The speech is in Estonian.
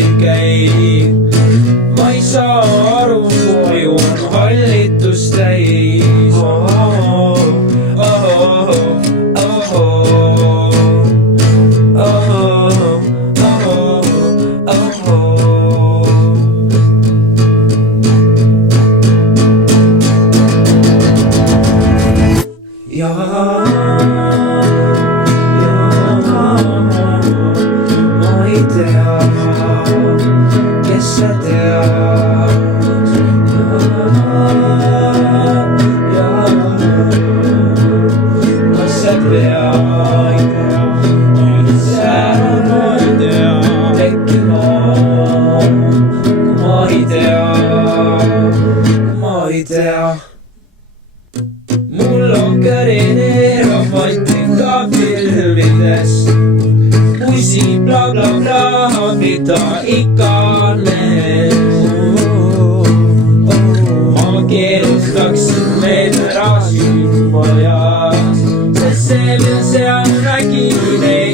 börsil käib. Ma ei saa aru, mu aju on hallitust täis. Ma ei tea, kes sa tead. Kas sa pead üldse tekkima, kui ma ei tea. Mul on kõrine romantika filmidest, musi bla bla bla, mida ikka need. Ma keelustaksin need ära sümbolias, sest see, mida seal nägin, ei